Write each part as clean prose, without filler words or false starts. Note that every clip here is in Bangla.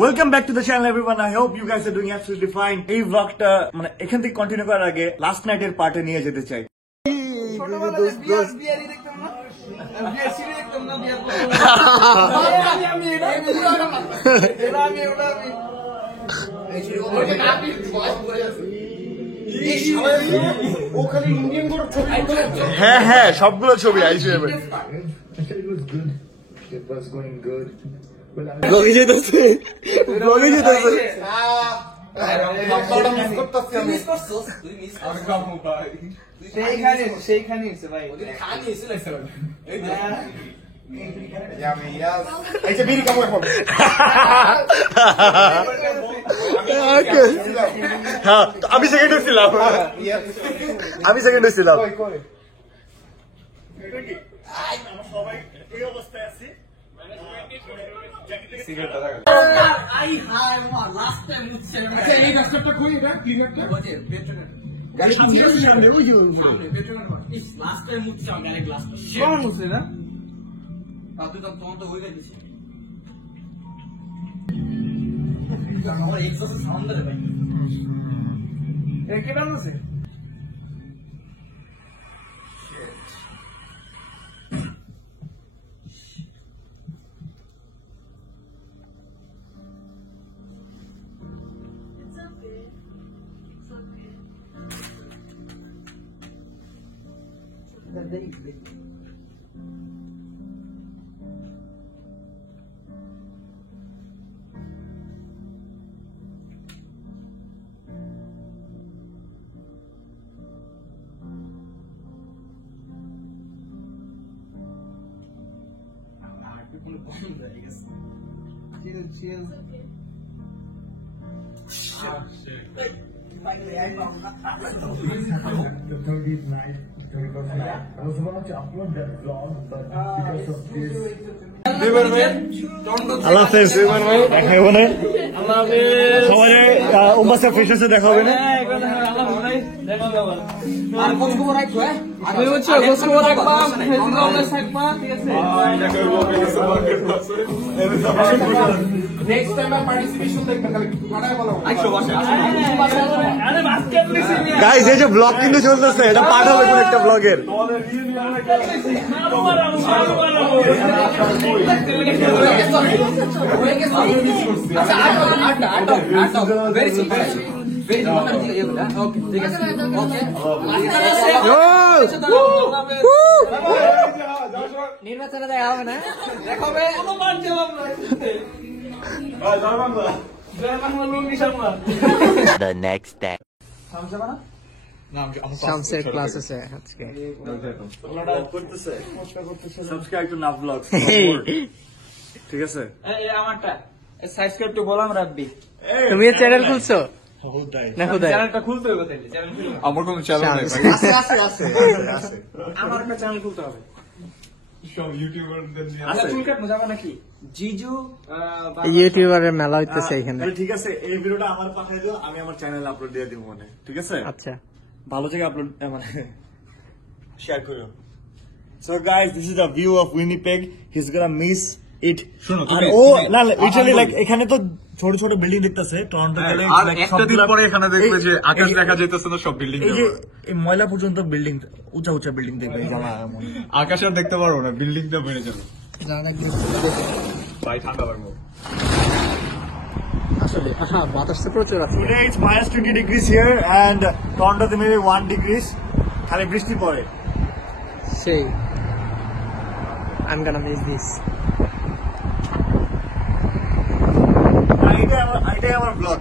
Welcome back to the channel everyone. I hope you guys are doing absolutely fine. এই ব্লগটা মানে এখান থেকে কন্টিনিউ করার আগে লাস্ট নাইটের পার্টে নিয়ে যেতে চাই। হ্যাঁ হ্যাঁ, সবগুলো ছবি আইসি যাবে। ব্লগে যেতেছে, ব্লগে যেতেছে। সেইখানে ভাই আমি সেকেন্ডে ছিলাম, আমি সেকেন্ডে ছিলাম। সবাই এই অবস্থায় আছি। Finally, I found the 30th night, 31st night. I was about to upload that vlog, but because of this. আল্লাহ হাফেজ। দেখা হবে না, সবাই উম্বাসা ফেসে দেখা হবে না। গাইস এই যে ব্লগ কিন্তু চলতেছে, এটা পার্ট হবে কোন একটা ব্লগের। নির্বাচনে দেখা হবে না, দেখা হবে the next day. শামসের ক্লাস আছে আজকে। Subscribe to Nav vlogs. ঠিক আছে, আমারটা সাবস্ক্রাইব তো বললাম রাব্বি। তুমি চ্যানেল খুলছো না? কোথায় চ্যানেলটা খুলতে হবে তাইলে? চ্যানেল আমার কোনো চ্যানেল নাই ভাই। আছে আছে আছে আছে। আমার একটা চ্যানেল খুলতে হবে। সব ইউটিউবারদের নিয়ে আচ্ছা চুল কাটবো যাবা নাকি? জিজু ইউটিউবারের মেলা হইতেছে এখানে। তাহলে ঠিক আছে, এই ভিডিওটা আমার পাঠিয়ে দিও, আমি আমার চ্যানেলে আপলোড দিয়ে দিব মনে। ঠিক আছে, আচ্ছা ভালো জায়গায় আপলোড মানে শেয়ার করো। So guys, this is the view of Winnipeg. He's gonna miss it. শোনো, আর ও না লিটারালি লাইক এখানে তো ছোট ছোট বিল্ডিং দেখতেছে টরন্টো গেলে, আর একটা দিন পরে এখানে দেখবে যে আকাশ দেখা যাইতেছে না, সব বিল্ডিং। এই যে এই ময়লা পর্যন্ত বিল্ডিং, উঁচা উঁচা বিল্ডিং দেখবে। আকাশ আর দেখতে পারবো না, বিল্ডিং টা বেড়ে যাবে ভাই, ঠান্ডা লাগবে আসলে। হ্যাঁ, বাতাসটা প্রচুর আছে। Today it's minus 20 degrees here and Toronto তে maybe 1 degrees, খালি বৃষ্টি পড়ে। সেই I'm gonna miss this. এটাই আমার ব্লগ।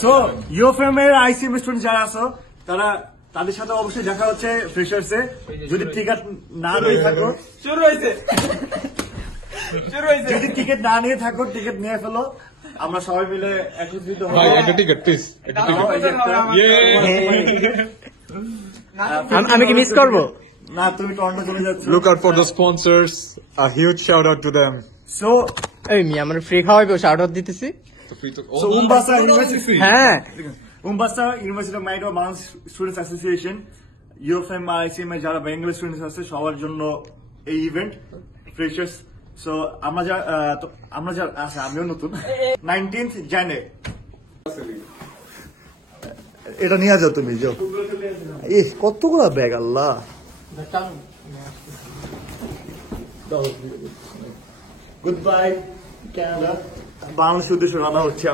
সো ইউএফএম এর আইসিএম স্টুডেন্ট যারা আছো, তারা তাদের সাথে অবশ্যই দেখা হচ্ছে ফ্রেশার্সে। যদি টিকিট না নিয়ে থাকো, শুরু হয়েছে যদি টিকিট না নিয়ে থাকো, টিকিট নিয়ে ফেলো। আমরা সবাই মিলে একত্রিত হবো। ভাই, একটা টিকিট প্লিজ, একটা টিকিট। আমি কি মিস করবো? না, তুমি টরন্টো চলে যাচ্ছ। Look out for the sponsors. A huge shout out to them. So এই মি আমার ফ্রি খাওয়াইবো, শাউট আউট দিতেছি। So Umbasa University, হ্যাঁ Umbasa University of Manitoba Students Association, UFM R ICM এর যারা বেঙ্গলি স্টুডেন্টস আছে সবার জন্য এই ইভেন্ট ফ্রেশার্স। সো আমরা যা আচ্ছা আমিও নতুন 19th জানে এটা নিয়ে যাও তুমি যাও। কতগুলো ব্যাগ আল্লাহ। Goodbye Canada. বাংলাদেশের উদ্দেশ্যে রান্না হচ্ছে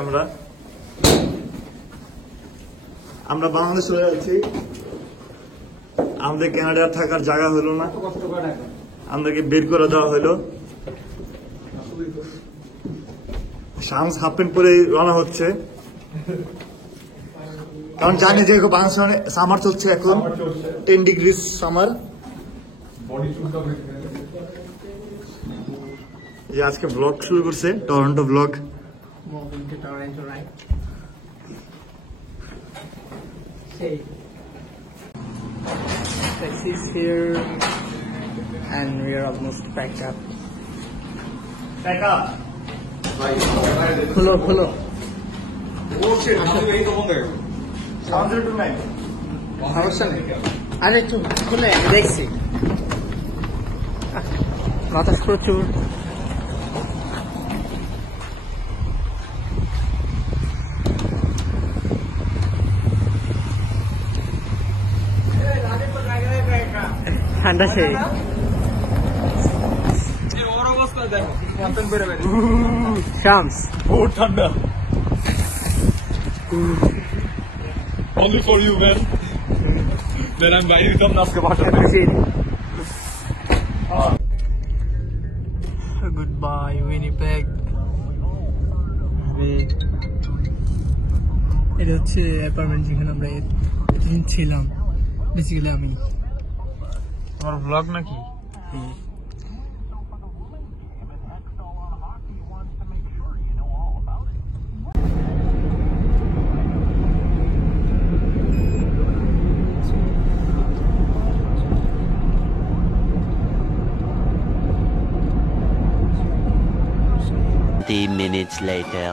আমরা বাংলাদেশ হয়ে যাচ্ছি। আমাদের ক্যানাডা থাকার জায়গা হলো না, আমাদেরকে বের করে দেওয়া হলো। শামস হাফ প্যান্ট পরে রান্না হচ্ছে, কারণ জানি যে বাংলাদেশে অনেক সামার চলছে এখন, 10 ডিগ্রি সামার। যে আজকে ব্লগ শুরু করছে, Toronto blog. Moving to Toronto, right? Hey. Taxi's here, and we are almost packed up. Pack up. Hello. Sounds good to me. সমস্যা নেই, আরে একটু খুলে আমি দেখছি। বাতাস প্রচুর। ঠান্ডা সেই ওর অবস্থা দেখো, মতন বের বের। শামস বহুত ঠান্ডা। Only for you, man. Then I'm buying some Naska water. Goodbye Winnipeg. এটা হচ্ছে অ্যাপার্টমেন্ট যেখানে আমরা এতদিন ছিলাম। বেসিক্যালি আমি আমার ব্লগ নাকি? Minutes later.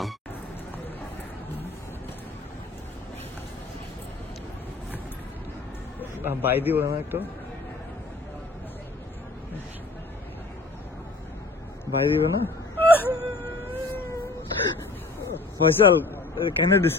বাই দিও না একটু, বাই দিও না ফয়সাল, কেন দিস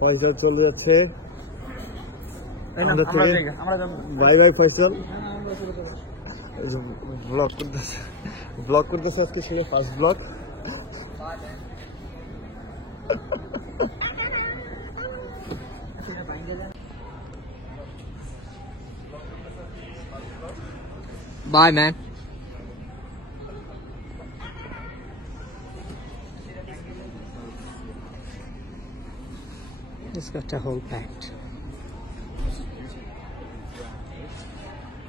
ফয়সাল চলে যাচ্ছে। Bye bye Faisal. ব্লগ করতেছে আজকে ছিল first blog. Bye, man. It's got a whole packed.